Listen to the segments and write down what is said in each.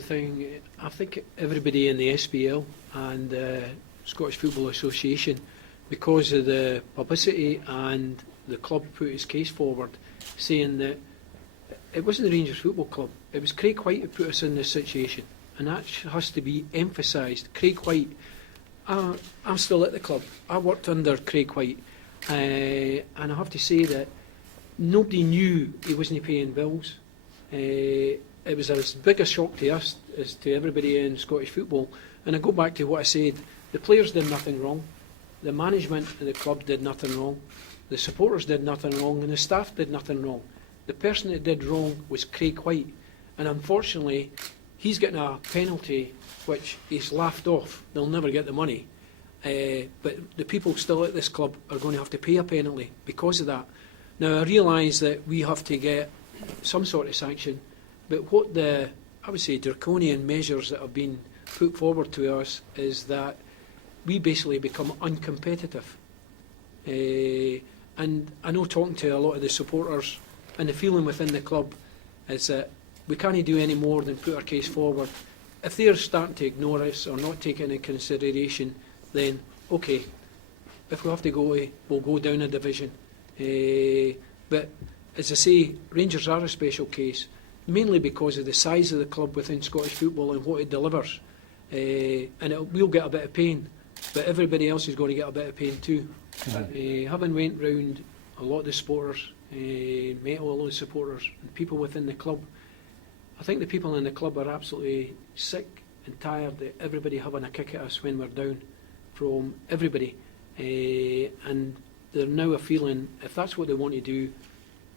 thing, I think everybody in the SPL and Scottish Football Association, because of the publicity and the club put its case forward, saying that it wasn't the Rangers Football Club, it was Craig White who put us in this situation, and that has to be emphasised. Craig White, I'm still at the club, I worked under Craig White, and I have to say that nobody knew he wasn't paying bills. It was as big a shock to us as to everybody in Scottish football. And I go back to what I said, the players did nothing wrong, the management of the club did nothing wrong, the supporters did nothing wrong, and the staff did nothing wrong. The person that did wrong was Craig White, and unfortunately he's getting a penalty which he's laughed off. They'll never get the money, but the people still at this club are going to have to pay a penalty because of that. Now I realise that we have to get some sort of sanction, but what the, I would say, draconian measures that have been put forward to us is that we basically become uncompetitive. And I know, talking to a lot of the supporters, and the feeling within the club is that we can't do any more than put our case forward. If they're starting to ignore us or not take it into consideration, then okay, if we have to go, we'll go down a division. But as I say, Rangers are a special case, mainly because of the size of the club within Scottish football and what it delivers. And we'll get a bit of pain, but everybody else is going to get a bit of pain too. Having went round a lot of the supporters, met all the supporters and people within the club, I think the people in the club are absolutely sick and tired of everybody having a kick at us when we're down, from everybody. And they're now a feeling, if that's what they want to do,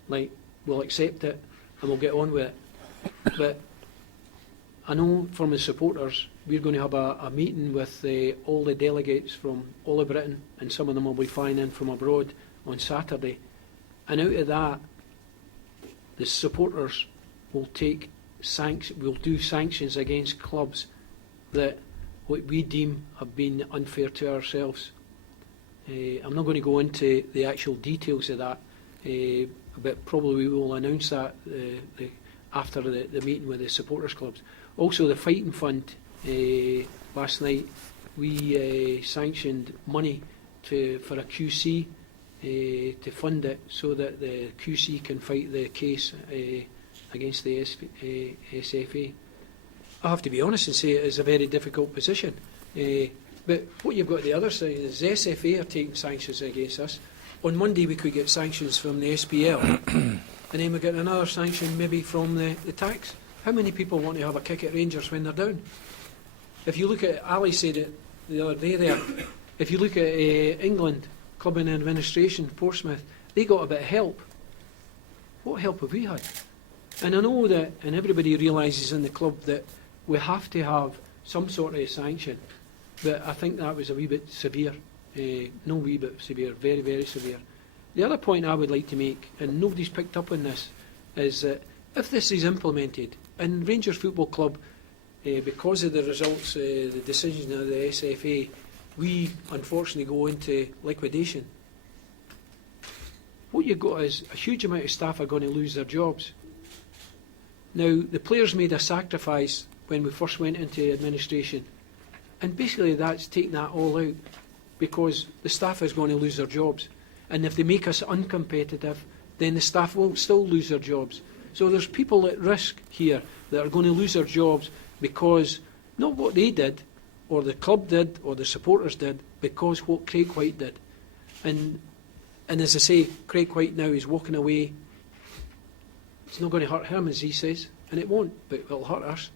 like, we'll accept it and we'll get on with it. But I know from the supporters, we're going to have a meeting with all the delegates from all of Britain, and some of them will be flying in from abroad on Saturday. And out of that, the supporters will will do sanctions against clubs that what we deem have been unfair to ourselves. I'm not going to go into the actual details of that, but probably we will announce that after the meeting with the supporters clubs. Also, the Fighting Fund, last night we sanctioned money for a QC to fund it, so that the QC can fight the case against the SFA. I have to be honest and say it is a very difficult position. But what you've got on the other side is the SFA are taking sanctions against us. On Monday we could get sanctions from the SPL, and then we get another sanction maybe from the tax. How many people want to have a kick at Rangers when they're down? If you look at, Ali said it the other day there, if you look at England, Club and Administration, Portsmouth, they got a bit of help. What help have we had? And I know that, and everybody realises in the club, that we have to have some sort of sanction, but I think that was a wee bit severe. No wee bit severe, very, very severe. The other point I would like to make, and nobody's picked up on this, is that if this is implemented, and Rangers Football Club, because of the results, the decision of the SFA, we unfortunately go into liquidation. What you've got is a huge amount of staff are going to lose their jobs. Now, the players made a sacrifice when we first went into administration, and basically that's taken that all out, because the staff is going to lose their jobs. And if they make us uncompetitive, then the staff will still lose their jobs. So there's people at risk here that are going to lose their jobs because, not what they did, or the club did, or the supporters did, because what Craig White did. And as I say, Craig White now is walking away. It's not going to hurt him, as he says, and it won't, but it'll hurt us.